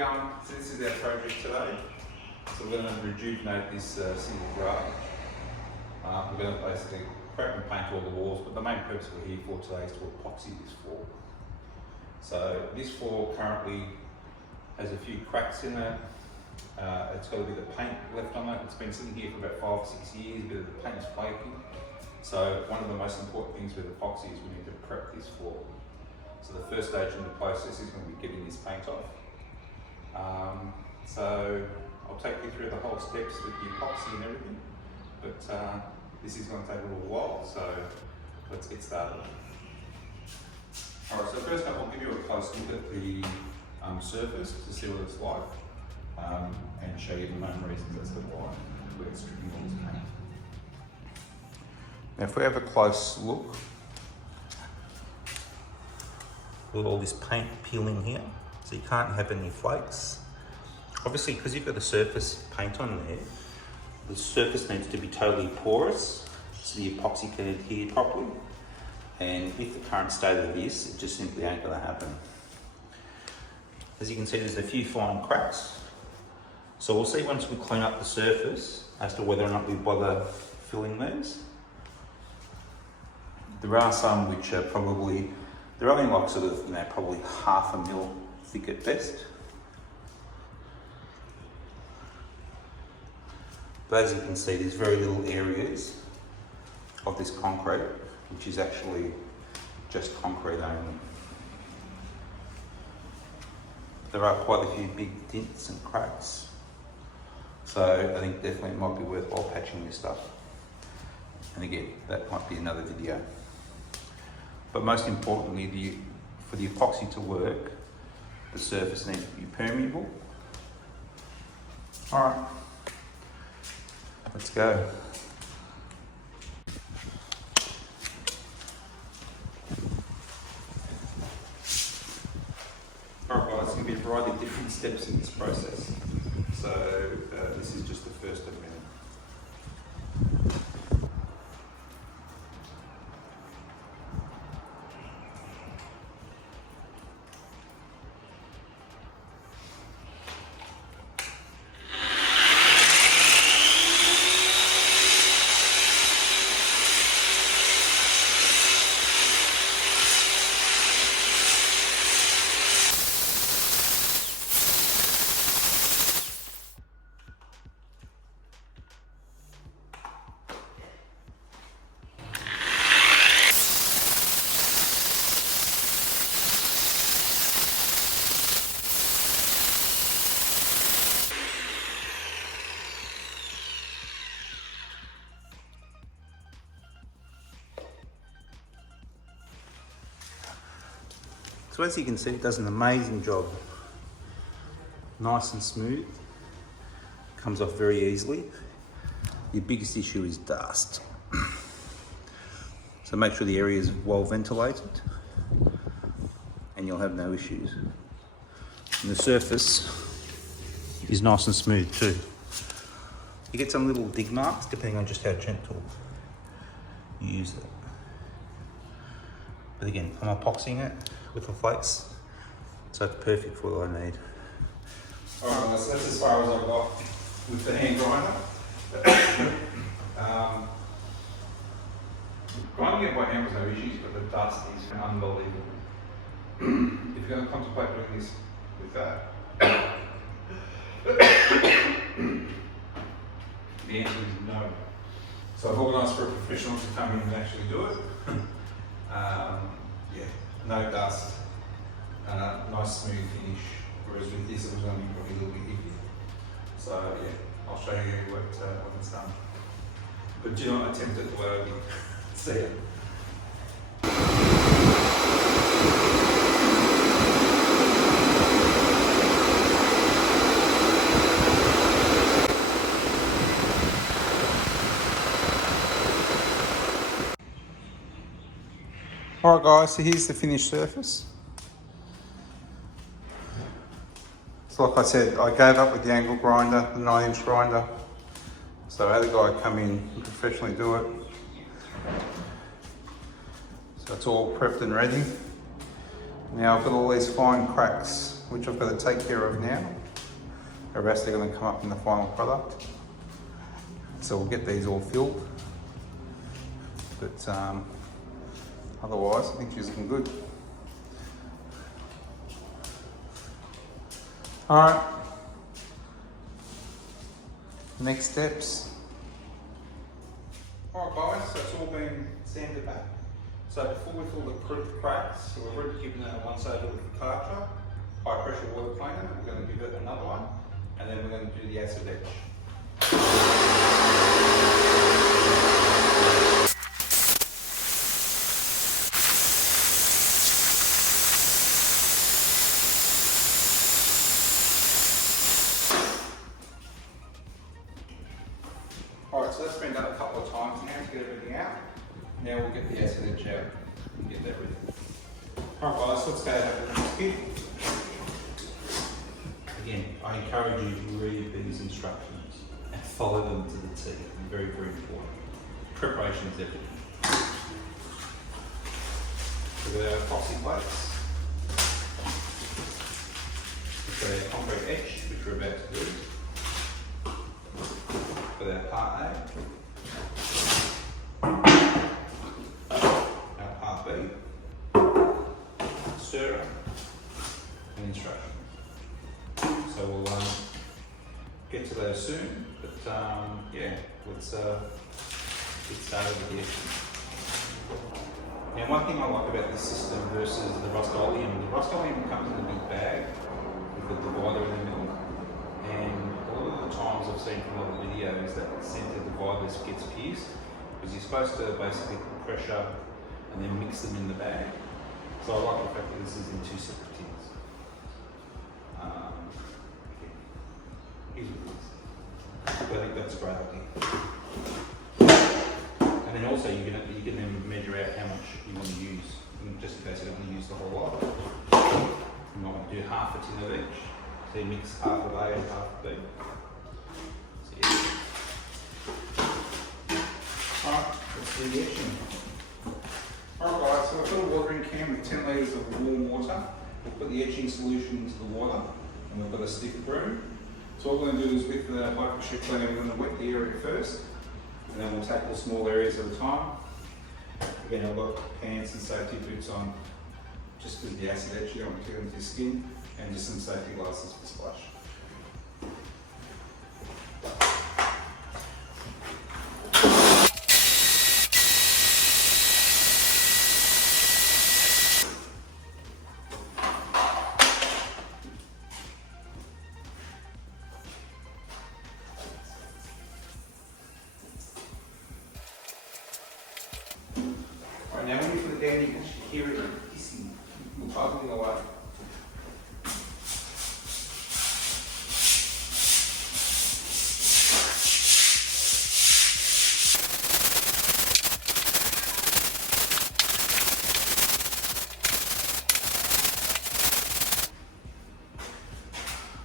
going. So this is our project today. So we're going to rejuvenate this single grade. We're going to basically prep and paint all the walls, but the main purpose we're here for today is to epoxy this floor. So this floor currently has a few cracks in it. It's got a bit of paint left on it. It's been sitting here for about 5 or 6 years. A bit of the paint is flaking. So one of the most important things with epoxy is we need to prep this floor. So the first stage in the process is going to be getting this paint off. So I'll take you through the whole steps with the epoxy and everything, but this is going to take a little while, so let's get started. Alright, so first up I'll give you a close look at the surface to see what it's like, and show you the main reasons as to why we're stripping all this paint. Now if we have a close look, look at all this paint peeling here, so you can't have any flakes. Obviously, because you've got a surface paint on there, the surface needs to be totally porous so the epoxy can adhere properly. And with the current state of this, it just simply ain't going to happen. As you can see, there's a few fine cracks. So we'll see once we clean up the surface as to whether or not we bother filling these. There are some which are probably, they're only like sort of, probably 1/2 mil thick at best. But as you can see, there's very little areas of this concrete, which is actually just concrete only. There are quite a few big dents and cracks. So I think definitely it might be worthwhile patching this stuff. And again, that might be another video. But most importantly, for the epoxy to work, the surface needs to be permeable. All right, let's go. Alright guys, there's going to be a variety of different steps in this process. So this is just the first of many. So as you can see, it does an amazing job. Nice and smooth, comes off very easily. Your biggest issue is dust. So make sure the area is well ventilated and you'll have no issues. And the surface is nice and smooth too. You get some little dig marks depending on just how gentle you use it. But again, I'm epoxying it with the flakes, so it's perfect for what I need. Alright, so that's as far as I got with the hand grinder. Grinding it by hand was no issues, but the dust is unbelievable. If you're going to contemplate doing this with that, the answer is no. So I've organised for a professional to come in and actually do it. Yeah, no dust, nice smooth finish, whereas with this it was only probably a little bit icky. So yeah, I'll show you when it's done. But do not attempt it the way I did. See ya. Alright guys, so here's the finished surface. So like I said, I gave up with the angle grinder, the 9-inch grinder. So I had a guy come in and professionally do it. So it's all prepped and ready. Now I've got all these fine cracks which I've got to take care of now. The rest are going to come up in the final product. So we'll get these all filled. But otherwise, I think she's looking good. Alright. Next steps. Alright guys, so it's all been sanded back. So before we fill the cracks, so we've already given it a once over with the Karcher, high pressure water cleaner. We're going to give it another one, and then we're going to do the acid etch. Alright, so that's been done a couple of times now to get everything out. Now we'll get the acid etch out and get that ready. Alright guys, let's go have a next kit. Again, I encourage you to read these instructions and follow them to the T. Very, very important. Preparation is everything. We've got our epoxy plates. We've got our concrete etch, which we're about to do. For our part A, our part B, stirrer, and instructions. So we'll get to those soon, but yeah, let's get started with the etching. Now one thing I like about this system versus the Rust-Oleum comes in a big bag with the divider in the middle. And a lot of the times I've seen from other videos that centre divider gets pierced because you're supposed to basically put pressure and then mix them in the bag. So I like the fact that this is in two separate tins. Here's what it is. I think that's a great idea. And then also you can then measure out how much you want to use, just in case you don't want to use the whole lot. You might want to do half a tin of each. So you mix half of A and half of B. So yeah. Alright, let's do the etching. Alright guys, so I've got a watering can with 10 litres of warm water. We'll put the etching solution into the water and we've got a stick broom. So what we're going to do is with the high pressure cleaner, we're going to wet the area first and then we'll tackle small areas at a time. Again, I've got pants and safety boots on just because the acid etch, you don't want to get into your skin. And just some safety glasses for splash. Right, now when you put it down, you can hear it hissing, bubbling away.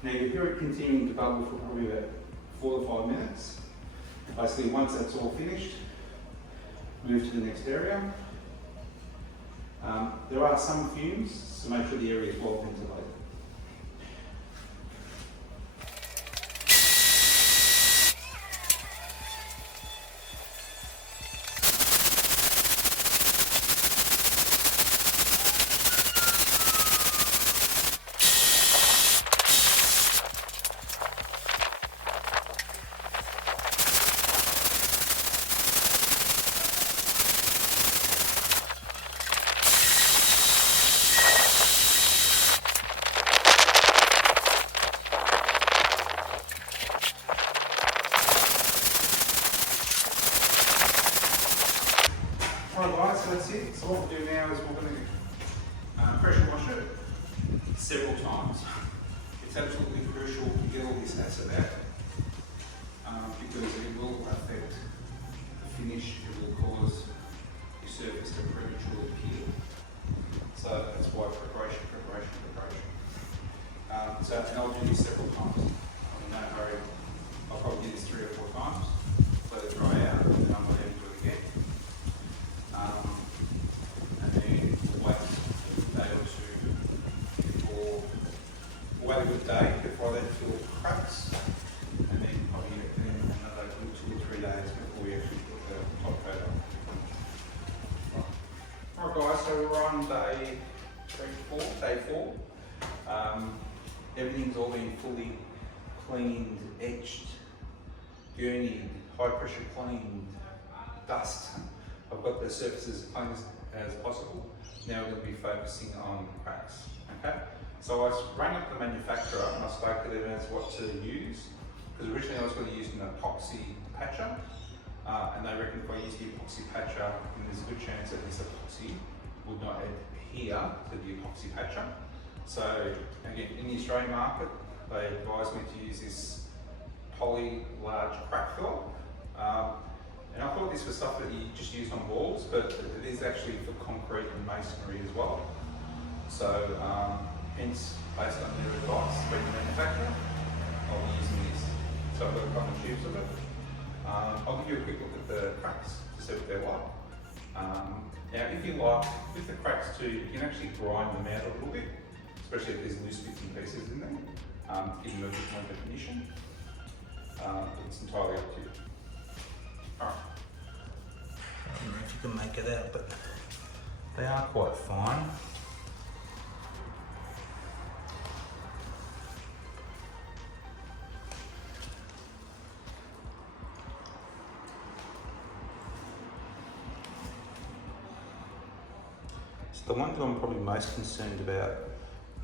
Now you hear it continuing to bubble for probably about 4 to 5 minutes. Basically once that's all finished, move to the next area. There are some fumes, so make sure the area is well ventilated. Alright guys, so that's it. So what we'll do now is we're going to pressure wash it several times. It's absolutely crucial to get all this acid out because it will affect the finish, it will cause your surface to prematurely peel. So that's why preparation. So and I'll do this several times. I'm in no hurry. I'll probably do this 3 or 4 times. Let it dry out and then I'm going to do it again. And then we'll wait a day or two before actually put the top coat on. Alright guys, so we're on day 4. Everything's all been fully cleaned, etched, gurneyed, high pressure cleaned, dust. I've got the surfaces as clean as possible. Now we're going to be focusing on cracks. Okay? So I rang up the manufacturer and I spoke to them as what to use. Because originally I was going to use an epoxy patcher, and they reckon if I use the epoxy patcher, then there's a good chance that this epoxy would not adhere to the epoxy patcher. So again, in the Australian market, they advised me to use this Poly large crack filler. And I thought this was stuff that you just use on walls, but it is actually for concrete and masonry as well. So hence, based on their advice, from the manufacturer, I'll be using this. So I've got a couple of tubes of it. I'll give you a quick look at the cracks to see what they're like. Now if you like, with the cracks too, you can actually grind them out a little bit, especially if there's loose bits and pieces in there, to give them a bit more definition. It's entirely up to you. Alright. I don't know if you can make it out, but they are quite fine. The one that I'm probably most concerned about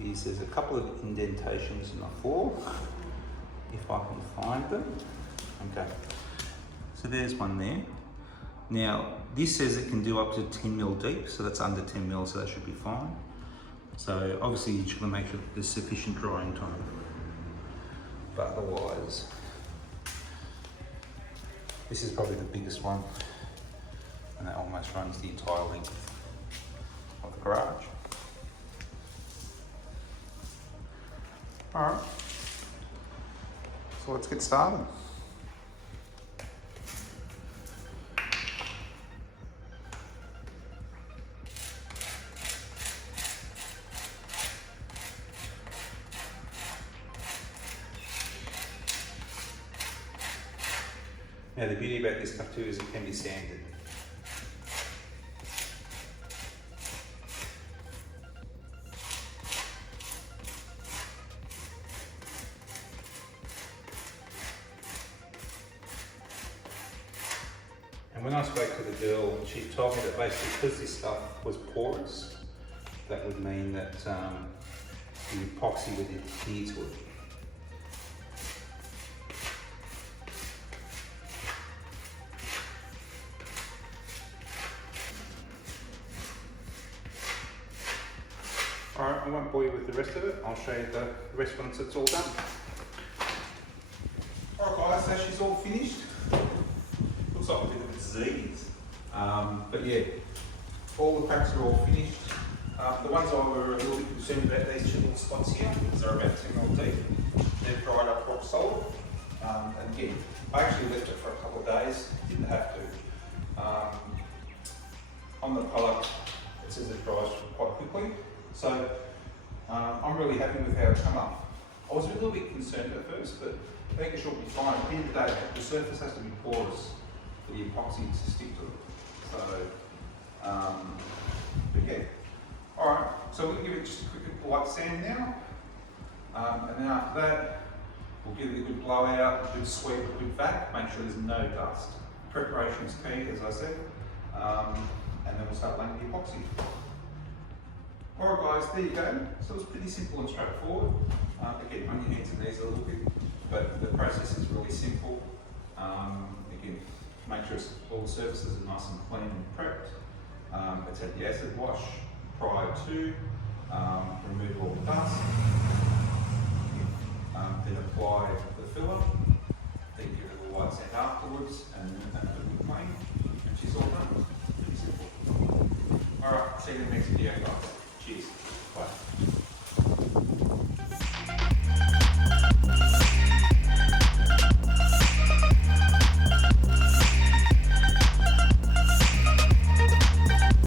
is there's a couple of indentations in the floor, if I can find them. Okay, so there's one there. Now, this says it can do up to 10 mil deep, so that's under 10 mil, so that should be fine. So obviously you just want to make sure that there's sufficient drying time. But otherwise, this is probably the biggest one, and that almost runs the entire length of the garage. Alright, so let's get started. Now the beauty about this stuff too is it can be sanded. And when I spoke to the girl, she told me that basically because this stuff was porous, that would mean that the epoxy would adhere to it. Alright, I won't bore you with the rest of it. I'll show you the rest once it's all done. Alright guys, so she's all finished. Looks like a bit of a disease. But yeah, all the cracks are all finished. The ones I were a little bit concerned about, these two little spots here, because they're about 10 mil deep. They've dried up rock solid. And again, I actually left it for a couple of days, didn't have to. On the product, it says it dries quite quickly. So I'm really happy with how it's come up. I was a little bit concerned at first, but I think it should be fine. At the end of the day, the surface has to be porous for the epoxy to stick to it. So, but yeah. Alright, so we'll give it just a quick light sand now. And then after that, we'll give it a good blowout, a good sweep, a good vac, make sure there's no dust. Preparation is key, as I said. And then we'll start laying the epoxy. Alright guys, there you go. So it's pretty simple and straightforward. Again, on your hands and knees a little bit, but the process is really simple. Again, make sure all the surfaces are nice and clean and prepped. It's had the acid wash prior to, remove all the dust, then apply the filler, then give it a light sand afterwards, and then have it clean, and she's all done. Pretty simple. Alright, see you in the next video guys.